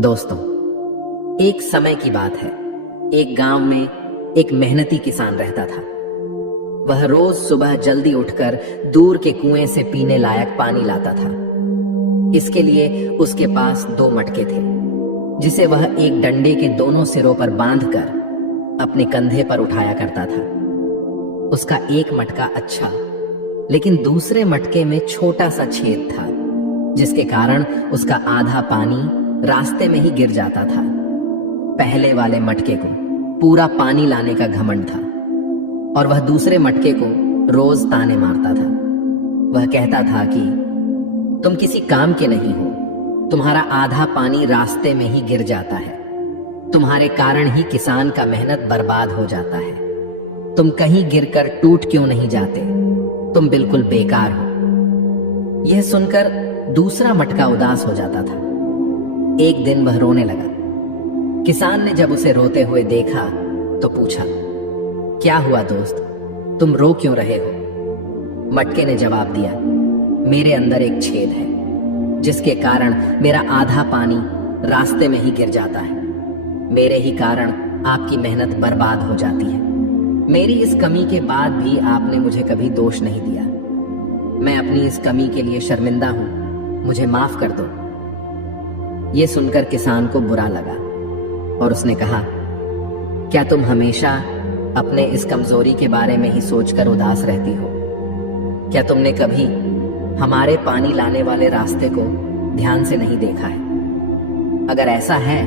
दोस्तों, एक समय की बात है। एक गांव में एक मेहनती किसान रहता था। वह रोज सुबह जल्दी उठकर दूर के कुएं से पीने लायक पानी लाता था। इसके लिए उसके पास 2 मटके थे, जिसे वह एक डंडे के दोनों सिरों पर बांधकर अपने कंधे पर उठाया करता था। उसका एक मटका अच्छा, लेकिन दूसरे मटके में छोटा सा छेद था, जिसके कारण उसका आधा पानी रास्ते में ही गिर जाता था। पहले वाले मटके को पूरा पानी लाने का घमंड था और वह दूसरे मटके को रोज ताने मारता था। वह कहता था कि तुम किसी काम के नहीं हो, तुम्हारा आधा पानी रास्ते में ही गिर जाता है, तुम्हारे कारण ही किसान का मेहनत बर्बाद हो जाता है, तुम कहीं गिरकर टूट क्यों नहीं जाते, तुम बिल्कुल बेकार हो। यह सुनकर दूसरा मटका उदास हो जाता था। एक दिन वह रोने लगा। किसान ने जब उसे रोते हुए देखा तो पूछा, क्या हुआ दोस्त, तुम रो क्यों रहे हो? मटके ने जवाब दिया, मेरे अंदर एक छेद है, जिसके कारण मेरा आधा पानी रास्ते में ही गिर जाता है। मेरे ही कारण आपकी मेहनत बर्बाद हो जाती है। मेरी इस कमी के बाद भी आपने मुझे कभी दोष नहीं दिया। मैं अपनी इस कमी के लिए शर्मिंदा हूं, मुझे माफ कर दो। यह सुनकर किसान को बुरा लगा और उसने कहा, क्या तुम हमेशा अपने इस कमजोरी के बारे में ही सोचकर उदास रहती हो? क्या तुमने कभी हमारे पानी लाने वाले रास्ते को ध्यान से नहीं देखा है? अगर ऐसा है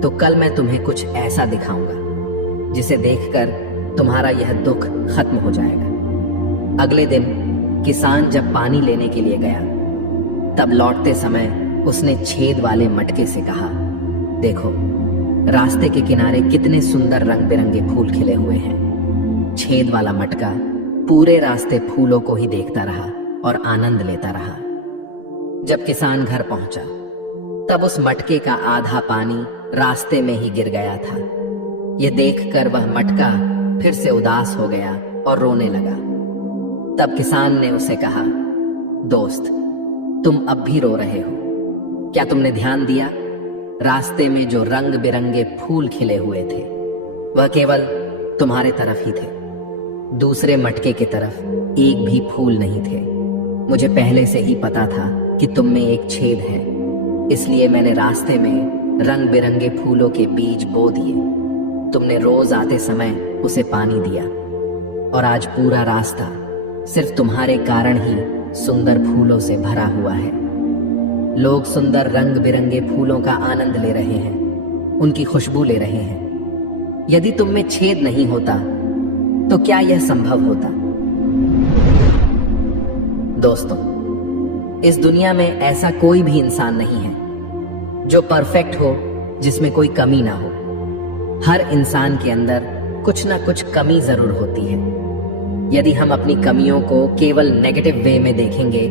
तो कल मैं तुम्हें कुछ ऐसा दिखाऊंगा जिसे देखकर तुम्हारा यह दुख खत्म हो जाएगा। अगले दिन किसान जब पानी लेने के लिए गया, तब लौटते समय उसने छेद वाले मटके से कहा, देखो, रास्ते के किनारे कितने सुंदर रंग बिरंगे फूल खिले हुए हैं। छेद वाला मटका पूरे रास्ते फूलों को ही देखता रहा और आनंद लेता रहा। जब किसान घर पहुंचा, तब उस मटके का आधा पानी रास्ते में ही गिर गया था। यह देखकर वह मटका फिर से उदास हो गया और रोने लगा। तब किसान ने उसे कहा, दोस्त, तुम अब भी रो रहे हो, क्या तुमने ध्यान दिया? रास्ते में जो रंग बिरंगे फूल खिले हुए थे, वह केवल तुम्हारे तरफ ही थे। दूसरे मटके की तरफ एक भी फूल नहीं थे। मुझे पहले से ही पता था कि तुम में एक छेद है, इसलिए मैंने रास्ते में रंग बिरंगे फूलों के बीज बो दिए। तुमने रोज आते समय उसे पानी दिया और आज पूरा रास्ता सिर्फ तुम्हारे कारण ही सुंदर फूलों से भरा हुआ है। लोग सुंदर रंग बिरंगे फूलों का आनंद ले रहे हैं, उनकी खुशबू ले रहे हैं। यदि तुम में छेद नहीं होता तो क्या यह संभव होता? दोस्तों, इस दुनिया में ऐसा कोई भी इंसान नहीं है जो परफेक्ट हो, जिसमें कोई कमी ना हो। हर इंसान के अंदर कुछ ना कुछ कमी जरूर होती है। यदि हम अपनी कमियों को केवल नेगेटिव वे में देखेंगे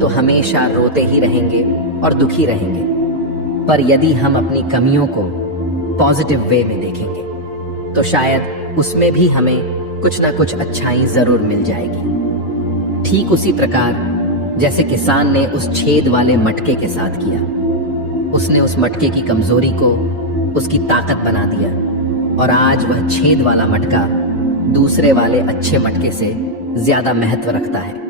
तो हमेशा रोते ही रहेंगे और दुखी रहेंगे। पर यदि हम अपनी कमियों को पॉजिटिव वे में देखेंगे तो शायद उसमें भी हमें कुछ ना कुछ अच्छाई जरूर मिल जाएगी। ठीक उसी प्रकार जैसे किसान ने उस छेद वाले मटके के साथ किया। उसने उस मटके की कमजोरी को उसकी ताकत बना दिया और आज वह छेद वाला मटका दूसरे वाले अच्छे मटके से ज्यादा महत्व रखता है।